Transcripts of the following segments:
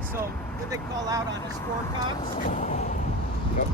Alright, so what they call out on us? 4 cops? Yep.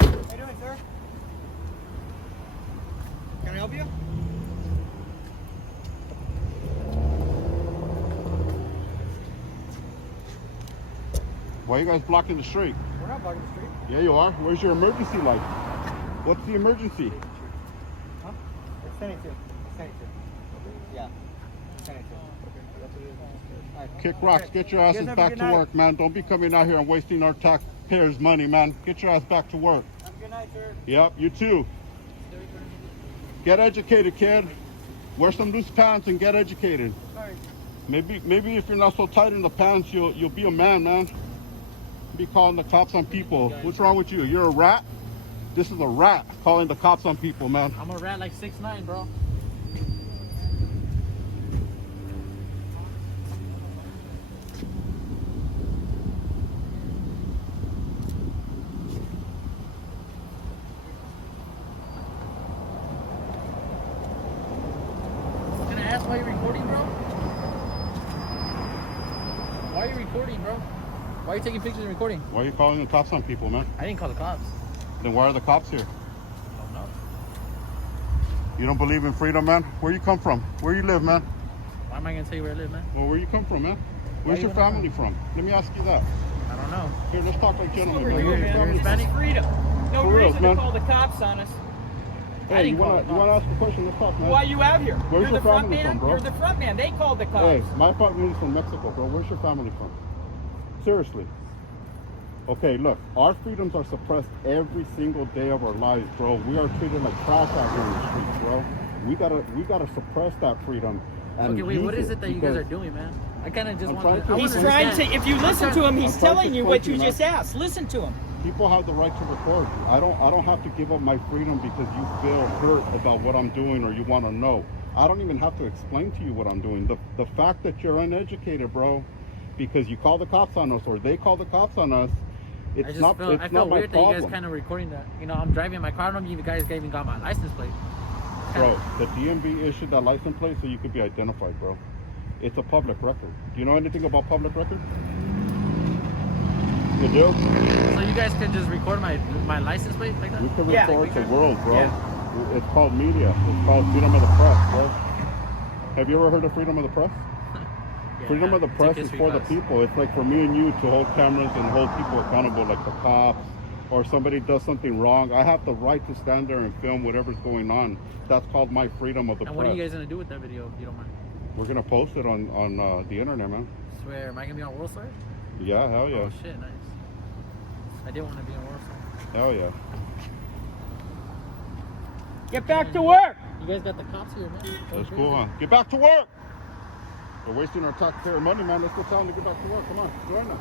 How you doing, sir? Can I help you? Why are you guys blocking the street? We're not blocking the street. Yeah, you are. Where's your emergency light? What's the emergency? Huh? It's 72. It's 72. Yeah. It's 72. Alright. Kick rocks. Get your asses have a back good to night. work, man. Don't be coming out here and wasting our taxpayers' money, man. Get your ass back to work. Have a good night, sir. Yep, you too. Get educated, kid. Wear some loose pants and get educated. Sorry. Maybe if you're not so tight in the pants, you'll be a man, man. Be calling the cops on people. What's wrong with you? You're a rat? This is a rat calling the cops on people, man. I'm a rat like 6'9", bro. Can I ask why you're recording, bro? Why are you recording, bro? Why are you taking pictures and recording? Why are you calling the cops on people, man? I didn't call the cops. Then why are the cops here? Oh no. You don't believe in freedom, man? Where you come from? Where you live, man? Why am I gonna tell you where I live, man? Well, where you come from, man? Where's Why your you wanna family from? Let me ask you that. I don't know. Here, let's talk like gentlemen. Over man. here, Where's your man. family This from? is freedom. No For real, reason man. to call the cops on us. I Hey, didn't you call wanna the you wanna ask a question? Let's talk, man. Why are you out here? Where's You're your the front family man. from, bro? You're the front man. They called the cops. Hey, my family's from Mexico, bro. Where's your family from? Seriously. Okay, look, our freedoms are suppressed every single day of our lives, bro. We are treated like trash out here in the streets, bro. We gotta suppress that freedom. And Okay, wait, use what is it that you guys are because- doing, man? I kind of just I'm want trying to- I He's wanna trying to, understand. if you listen to him, he's I'm trying telling to you what explain you to you, just asked. Listen to him. People have the right to record. I don't have to give up my freedom because you feel hurt about what I'm doing or you want to know. I don't even have to explain to you what I'm doing. The fact that you're uneducated, bro, because you call the cops on us or they call the cops on us, I just not felt, it's I not felt my weird that you problem. guys kind of recording that. You know, I'm driving my car. I don't know if you guys even got my license plate. Bro, the DMV issued that license plate so you could be identified, bro. It's a public record. Do you know anything about public record? You do? So you guys could just record my license plate like that? We can Yeah. record the world, bro. Yeah. It's called media. It's called freedom of the press, bro. Have you ever heard of freedom of the press? Yeah, Freedom of the take press is history for the class. people. It's like for me and you to hold cameras and hold people accountable, like the cops, or somebody does something wrong. I have the right to stand there and film whatever's going on. That's called my freedom of the And press. what are you guys gonna do with that video if you don't mind? We're gonna post it on the internet, man. Swear, am I gonna be on World Star? Yeah, hell yeah, Oh shit, nice. I did want to be on World Star. hell yeah. Get back to work. You guys got the cops here, man. That's cool, huh? Get back to work. We're wasting our taxpayer money, man. Let's go tell them to get back to work. Come on, join them.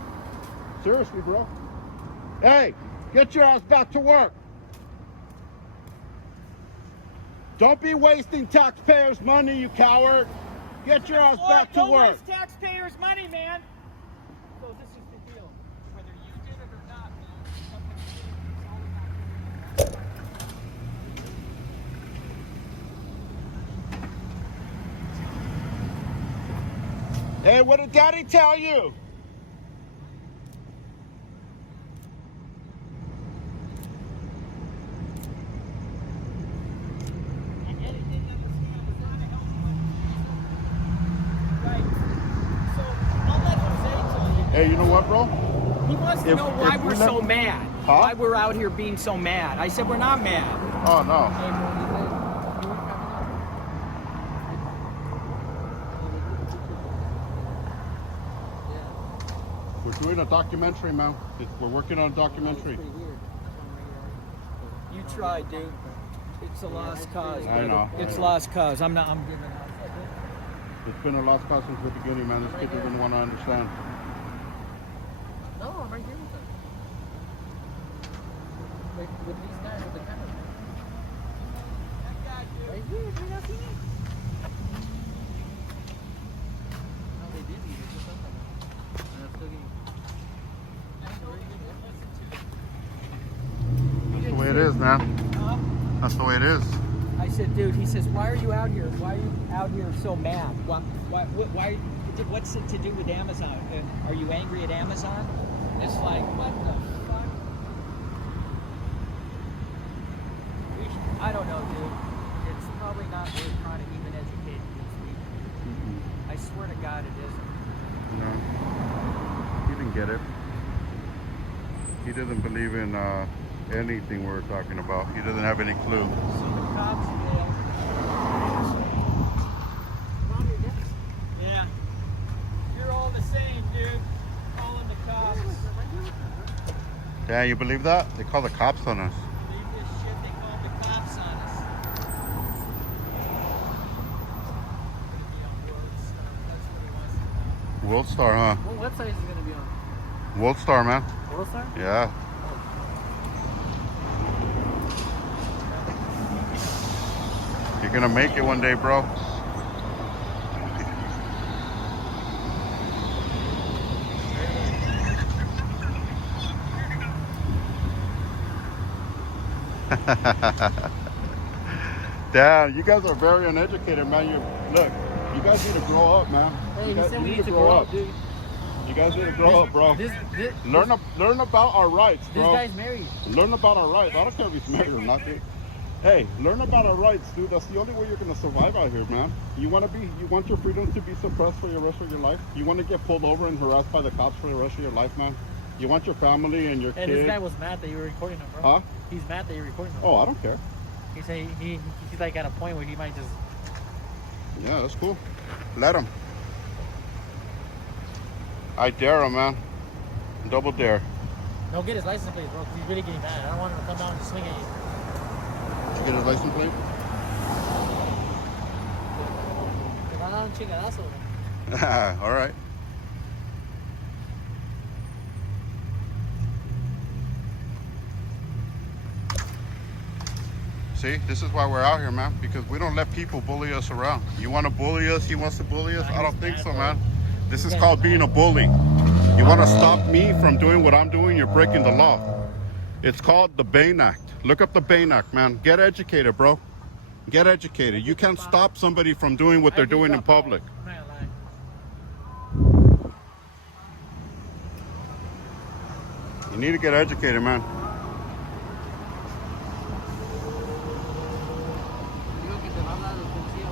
Seriously, bro. Hey, get your ass back to work. Don't be wasting taxpayers' money, you coward. Get your ass back to Don't work. waste taxpayers' money, man. So this is the deal. Whether you did it or not, man. Hey, what did Daddy tell you? Right. So I'll let Jose tell you. Hey, you know what, bro? He wants to If- know why if we're we so never- mad. Huh? Why we're out here being so mad. I said we're not mad. Oh, no. We're doing a documentary, man. We're working on a documentary. You tried, dude. It's a lost cause. I know. It's lost cause. I'm giving up. It's been a lost cause since the beginning, man. This kid didn't want to understand. No, I'm right here with them. With these guys with the camera. Right here, do you not see me? No, they did eat it. Just something. And I'm still getting. That's the way it is, man. That's the way it is. I said, dude. He says, why are you out here? Why are you out here so mad? Why? What's it to do with Amazon? Are you angry at Amazon? It's like, what the fuck? I don't know, dude. It's probably not worth trying to even educate these people. I swear to God, it isn't. No. He didn't get it. He doesn't believe in anything we're talking about. He doesn't have any clue. So the cops failed. Yeah. You're all the same, dude. Calling the cops. Yeah, you believe that? They call the cops on us. Believe this shit, they called the cops on us. Gonna be on World Star. That's what he wants to know. World Star, huh? What website is it gonna be on? World Star, man. World Star? Yeah. You're gonna make it one day, bro. Damn, you guys are very uneducated, man. Look, you guys need to grow up, man. Hey, You he guys- said you we need need to grow up, dude. You guys need to grow up, bro. This Learn about our rights, bro. guy's married. Learn about our rights. I don't care if he's married or not, dude. Hey, learn about our rights, dude. That's the only way you're gonna survive out here, man. You want your freedom to be suppressed for the rest of your life? You want to get pulled over and harassed by the cops for the rest of your life, man? You want your family and your And kids? this guy was mad that you were recording him, bro. Huh? He's mad that you're recording him. Oh, I don't care. He said he's like at a point where he might just. Yeah, that's cool. Let him. I dare him, man. Double dare. No, get his license plate, bro. 'Cause he's really getting mad. I don't want him to come down and just swing at you. Did you get his license plate? Te van a dar un chingadazo, bro. All right. See, this is why we're out here, man, because we don't let people bully us around. You want to bully us? He wants to bully us? I don't think so, man. This is called being a bully. You want to stop me from doing what I'm doing? You're breaking the law. It's called the Bain Act. Look up the Bain Act, man. Get educated, bro. Get educated. You can't stop somebody from doing what they're doing in public. I'm not gonna lie. You need to get educated, man. Digo que te va a hablar el policía,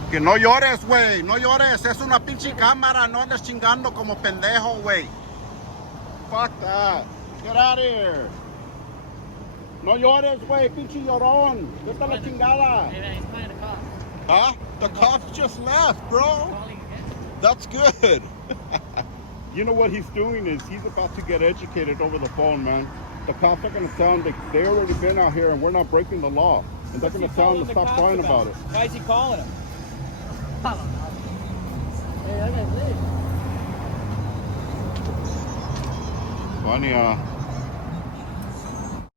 güey. Que no llores, güey. No llores. Es una pinche cámara. No andes chingando como pendejo, güey. Fuck that. Get out of here. No llores, güey. Pinche llorón. Vete a la chingada. Hey, man, he's playing the cops. Huh? The cops just left, bro. Calling again. That's good. You know what he's doing is he's about to get educated over the phone, man. The cops are going to tell him they already been out here and we're not breaking the law. And they're going to tell him to stop crying about it. Why is he calling him? I don't know. Hey, that guy's lit. Funny,